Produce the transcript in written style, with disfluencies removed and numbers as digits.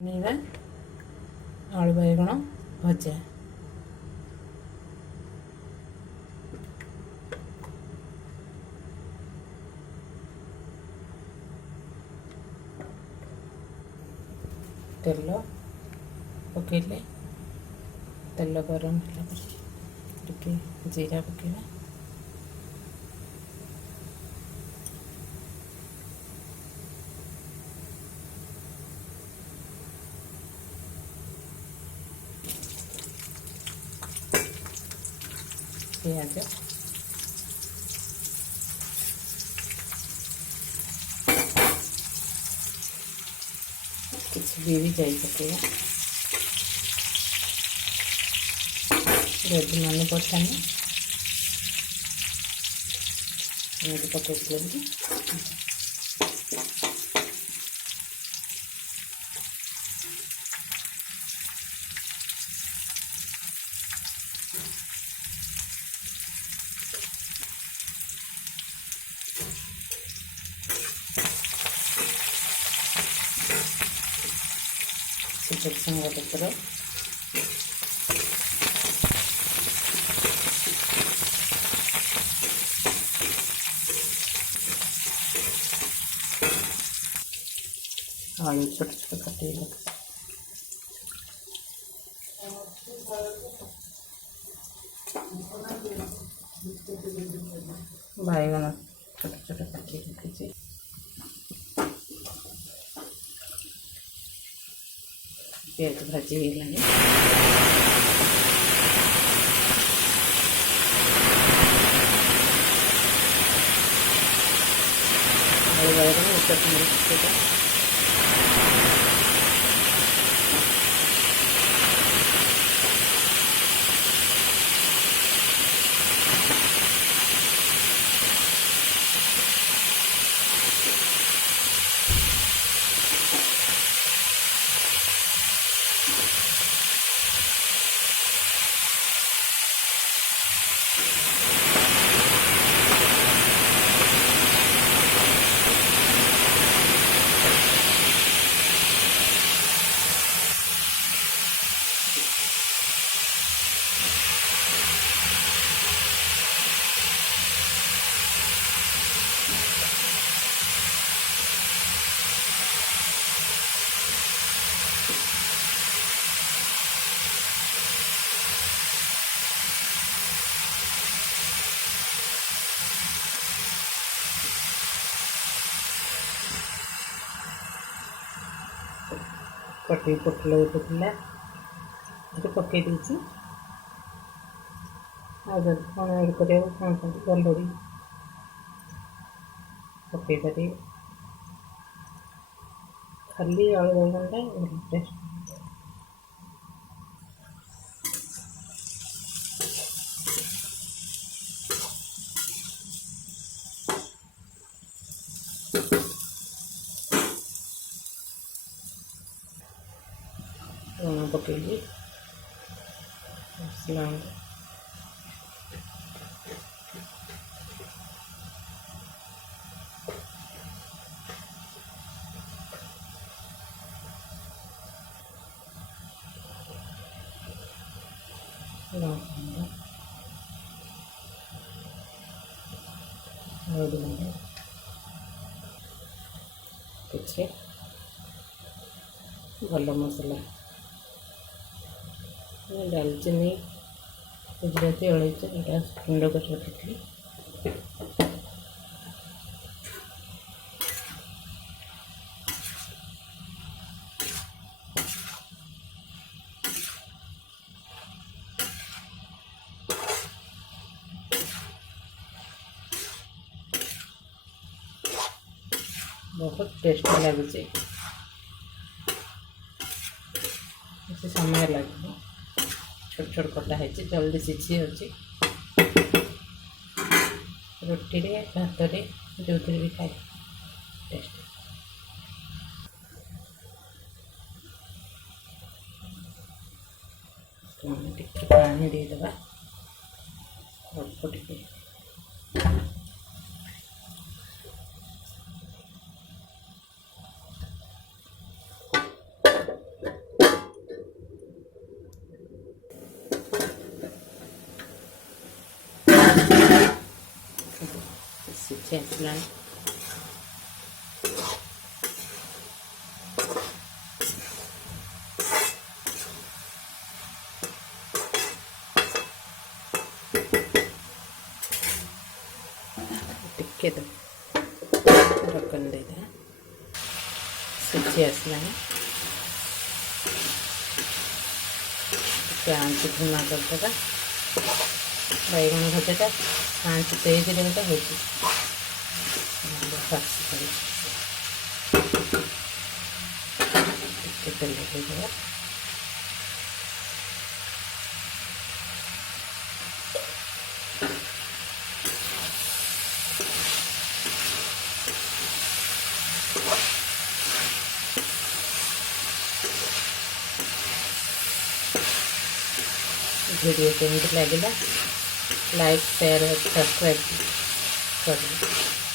बनेଇବା आलू बैगण भजा। तेल पकेले तेल गरम टिके जीरा पकेला प्याज किसी बिरी जाई पकेगा जल्दी मन पड़तानी पकड़ भृषंग पत्र आलू छोटे छोटे काटे बैगन छोटे छोटे काटे रखी प्याज भाजी गलानी बैगन चटनी कटी पोटल उठुला पकई देती कौन ऐड कर भलि पकई पारे खाली आलू बैगन टेस्ट पकईली मसला किसी भल मसला दालचीनी गुजराती अलैची गुंड कर रखी बहुत टेस्टी लगे समय लगे छोट छोट कटा है जल्दी सीझी अच्छे रोटी रे भात रे जो भी खाए टेस्ट पानी देदेबा अल्प टे ସିଝି ଆସିଲାଣି। ଟିକେ ଢକ୍କନ ଦେଇଥାଏ, ସିଝି ଆସିଲାଣି। ଟିକେ ଆଞ୍ଚ ଧୂମା କରିଦେବା। ବାଇଗଣ ଭଜାଟା ଆଞ୍ଚ ତେଜରେ ଗୋଟେ ହେଉଛି। ଟିକେ ତେଲ ଦେଇଦେବା। ଭିଡ଼ିଓ କେମିତି ଲାଗିଲା ଲାଇକ୍ ସେୟାର ସବସ୍କ୍ରାଇବ୍ କରିବେ।